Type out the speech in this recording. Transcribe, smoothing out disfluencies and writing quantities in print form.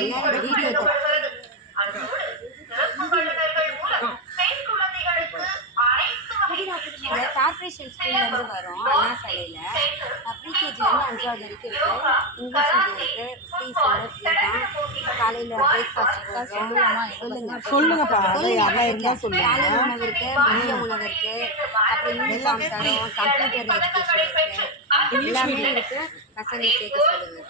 எல்லாரும் video corporation ஸ்கூல்லேருந்து வரும் அண்ணா சாலையில் ப்ரீகேஜிலேருந்து 5வது வரைக்கும் இருக்குது. இங்கிலீஷ் மீடியம் இருக்குது. ஃபீஸ் வந்து ஃப்ரீ தான். காலையில் பிரேக்ஃபாஸ்ட் சொல்லுங்கப்பா. காலை உணவு இருக்குது, மதிய உணவு இருக்குது, அப்புறம் யூனிஃபார்ம் தரோம், கம்ப்யூட்டர் எஜுகேஷன் இருக்குது, எல்லாமே இருக்குது. பசங்க சேர்க்க சொல்லுங்கள்.